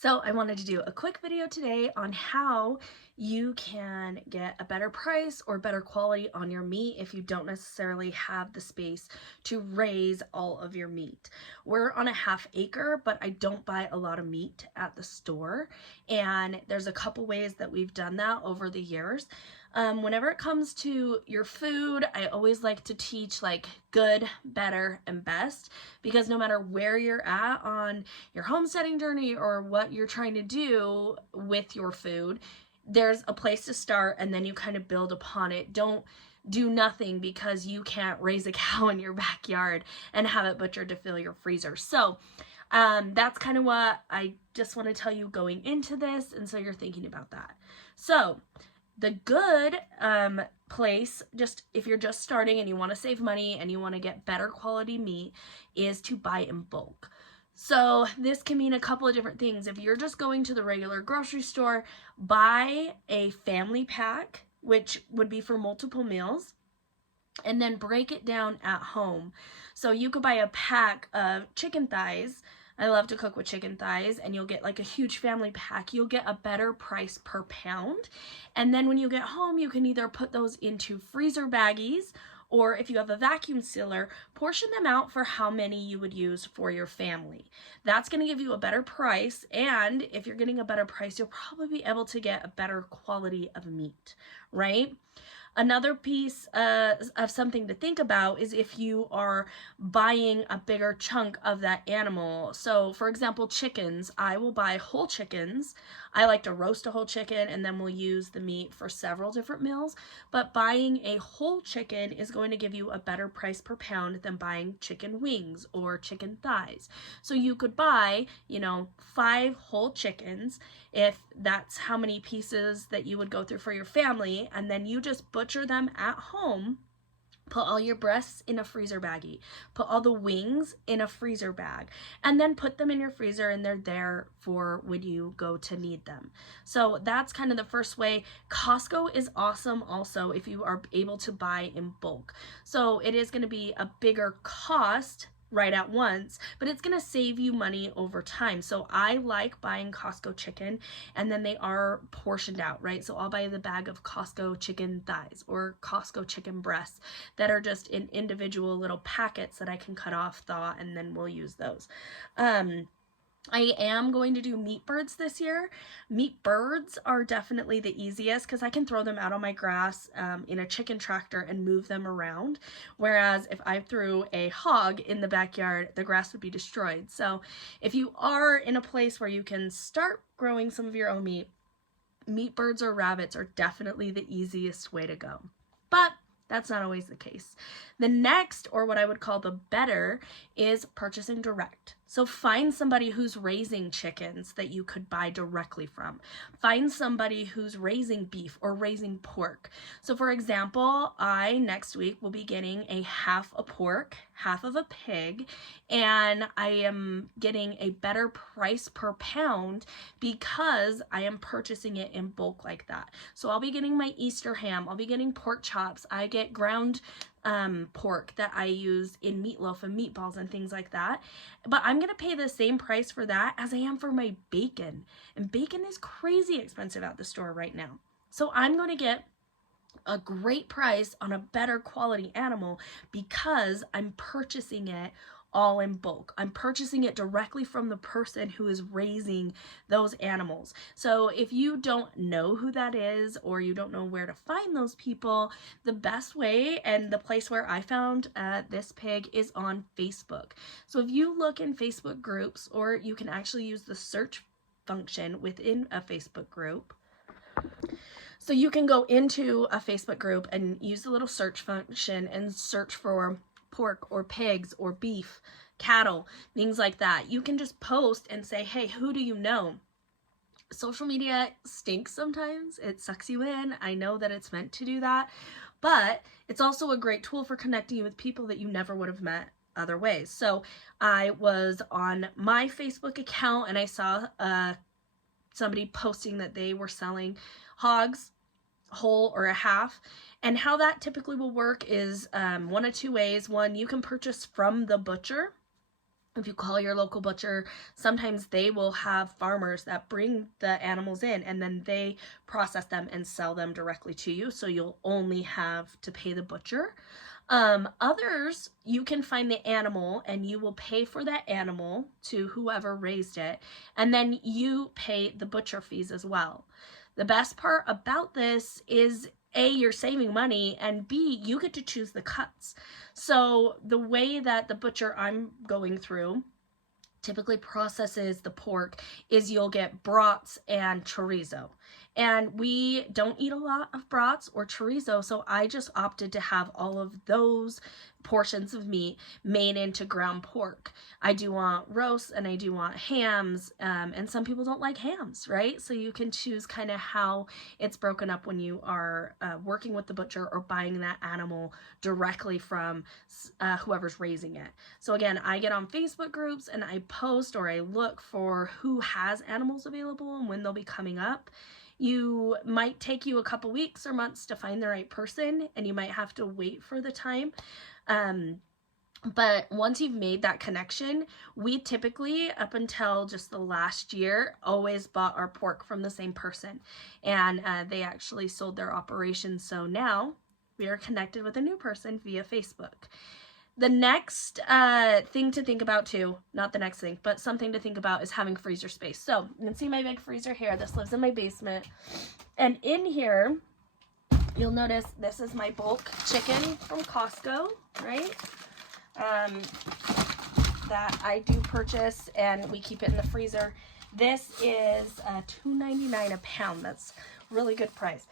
So I wanted to do a quick video today on how you can get a better price or better quality on your meat if you don't necessarily have the space to raise all of your meat. We're on a half acre, but I don't buy a lot of meat at the store. And there's a couple ways that we've done that over the years. Whenever it comes to your food, I always like to teach like good, better, and best, because no matter where you're at on your homesteading journey or what you're trying to do with your food, there's a place to start and then you kind of build upon it. Don't do nothing because you can't raise a cow in your backyard and have it butchered to fill your freezer. So that's kind of what I just want to tell you going into this, and so you're thinking about that. So the good place, just if you're just starting and you want to save money and you want to get better quality meat, is to buy in bulk. So this can mean a couple of different things. If you're just going to the regular grocery store, buy a family pack, which would be for multiple meals, and then break it down at home. So you could buy a pack of chicken thighs. I love to cook with chicken thighs, and you'll get like a huge family pack. You'll get a better price per pound. And then when you get home, you can either put those into freezer baggies, or if you have a vacuum sealer, portion them out for how many you would use for your family. That's going to give you a better price, and if you're getting a better price, you'll probably be able to get a better quality of meat, right? Another piece of something to think about is if you are buying a bigger chunk of that animal. So for example, chickens, I will buy whole chickens. I like to roast a whole chicken and then we'll use the meat for several different meals. But buying a whole chicken is going to give you a better price per pound than buying chicken wings or chicken thighs. So you could buy, 5 whole chickens if that's how many pieces that you would go through for your family, and then you just butcher them at home. Put all your breasts in a freezer baggie. Put all the wings in a freezer bag. And then put them in your freezer, and they're there for when you go to need them. So that's kind of the first way. Costco is awesome also if you are able to buy in bulk. So it is going to be a bigger cost right at once, but it's going to save you money over time. So I like buying Costco chicken, and then they are portioned out, right? So I'll buy the bag of Costco chicken thighs or Costco chicken breasts that are just in individual little packets that I can cut off, thaw, and then we'll use those. I am going to do meat birds this year. Meat birds are definitely the easiest because I can throw them out on my grass in a chicken tractor and move them around. Whereas if I threw a hog in the backyard, the grass would be destroyed. So if you are in a place where you can start growing some of your own meat, meat birds or rabbits are definitely the easiest way to go. But that's not always the case. The next, or what I would call the better, is purchasing direct. So find somebody who's raising chickens that you could buy directly from. Find somebody who's raising beef or raising pork. So for example, I next week will be getting a half a pork, half of a pig, and I am getting a better price per pound because I am purchasing it in bulk like that. So I'll be getting my Easter ham, I'll be getting pork chops, I get ground pork that I use in meatloaf and meatballs and things like that. But I'm going to pay the same price for that as I am for my bacon. And bacon is crazy expensive at the store right now. So I'm going to get a great price on a better quality animal because I'm purchasing it all in bulk. I'm purchasing it directly from the person who is raising those animals. So if you don't know who that is, or you don't know where to find those people, the best way and the place where I found this pig is on Facebook. So if you look in Facebook groups, or you can actually use the search function within a Facebook group. So you can go into a Facebook group and use the little search function and search for pork or pigs or beef, cattle, things like that. You can just post and say, hey, who do you know? Social media stinks sometimes. It sucks you in. I know that it's meant to do that, but it's also a great tool for connecting you with people that you never would have met other ways. So I was on my Facebook account and I saw somebody posting that they were selling hogs, whole or a half. And how that typically will work is one of two ways. One, you can purchase from the butcher. If you call your local butcher, sometimes they will have farmers that bring the animals in and then they process them and sell them directly to you. So you'll only have to pay the butcher. Others, you can find the animal and you will pay for that animal to whoever raised it. And then you pay the butcher fees as well. The best part about this is A, you're saving money, and B, you get to choose the cuts. So the way that the butcher I'm going through typically processes the pork is you'll get brats and chorizo. And we don't eat a lot of brats or chorizo, so I just opted to have all of those portions of meat made into ground pork. I do want roasts and I do want hams, and some people don't like hams, right? So you can choose kind of how it's broken up when you are working with the butcher or buying that animal directly from whoever's raising it. So again, I get on Facebook groups and I post or I look for who has animals available and when they'll be coming up. You might take you a couple weeks or months to find the right person, and you might have to wait for the time. But once you've made that connection, we typically, up until just the last year, always bought our pork from the same person. And they actually sold their operation. So now we are connected with a new person via Facebook. The next thing to think about too, not the next thing, but something to think about is having freezer space. So you can see my big freezer here. This lives in my basement. And in here, you'll notice this is my bulk chicken from Costco, right? That I do purchase and we keep it in the freezer. This is $2.99 a pound. That's really good price.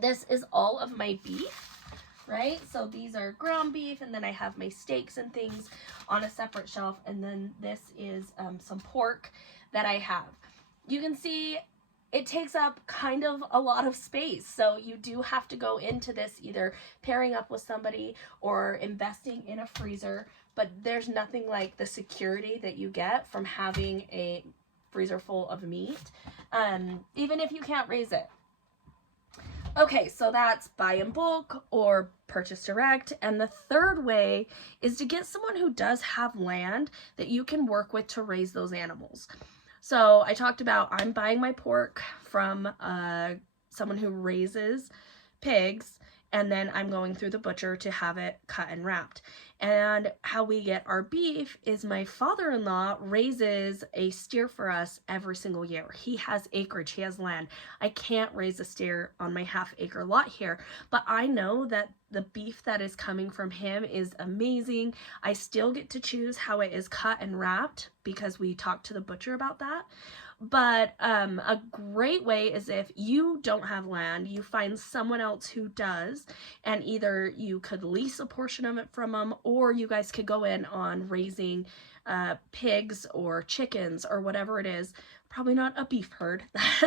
This is all of my beef. Right? So these are ground beef, and then I have my steaks and things on a separate shelf, and then this is some pork that I have. You can see it takes up kind of a lot of space, so you do have to go into this either pairing up with somebody or investing in a freezer, but there's nothing like the security that you get from having a freezer full of meat, even if you can't raise it. Okay, so that's buy in bulk or purchase direct. And the third way is to get someone who does have land that you can work with to raise those animals. So I talked about I'm buying my pork from someone who raises pigs, and then I'm going through the butcher to have it cut and wrapped. And how we get our beef is my father-in-law raises a steer for us every single year. He has acreage, he has land. I can't raise a steer on my half-acre lot here, but I know that the beef that is coming from him is amazing. I still get to choose how it is cut and wrapped because we talked to the butcher about that. But a great way is if you don't have land, you find someone else who does, and either you could lease a portion of it from them, or you guys could go in on raising pigs or chickens or whatever it is. Probably not a beef herd.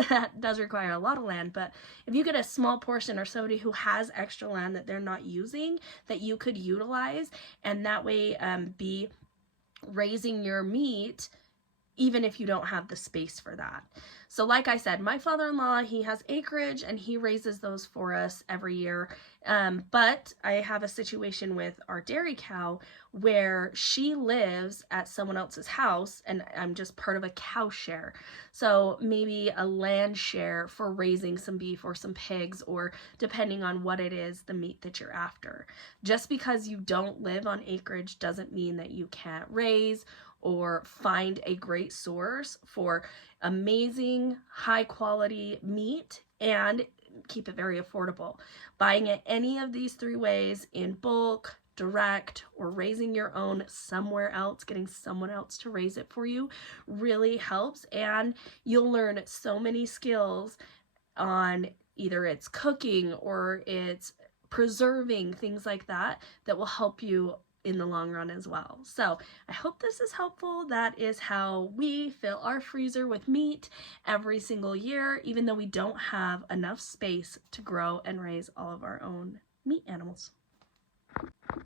That does require a lot of land, but if you get a small portion or somebody who has extra land that they're not using that you could utilize, and that way be raising your meat even if you don't have the space for that. So like I said, my father-in-law, he has acreage and he raises those for us every year. But I have a situation with our dairy cow where she lives at someone else's house and I'm just part of a cow share. So maybe a land share for raising some beef or some pigs, or depending on what it is, the meat that you're after. Just because you don't live on acreage doesn't mean that you can't raise or find a great source for amazing high quality meat and keep it very affordable. Buying it any of these three ways, in bulk, direct, or raising your own somewhere else, getting someone else to raise it for you, really helps, and you'll learn so many skills on either it's cooking or it's preserving, things like that, that will help you in the long run as well. So I hope this is helpful. That is how we fill our freezer with meat every single year, even though we don't have enough space to grow and raise all of our own meat animals.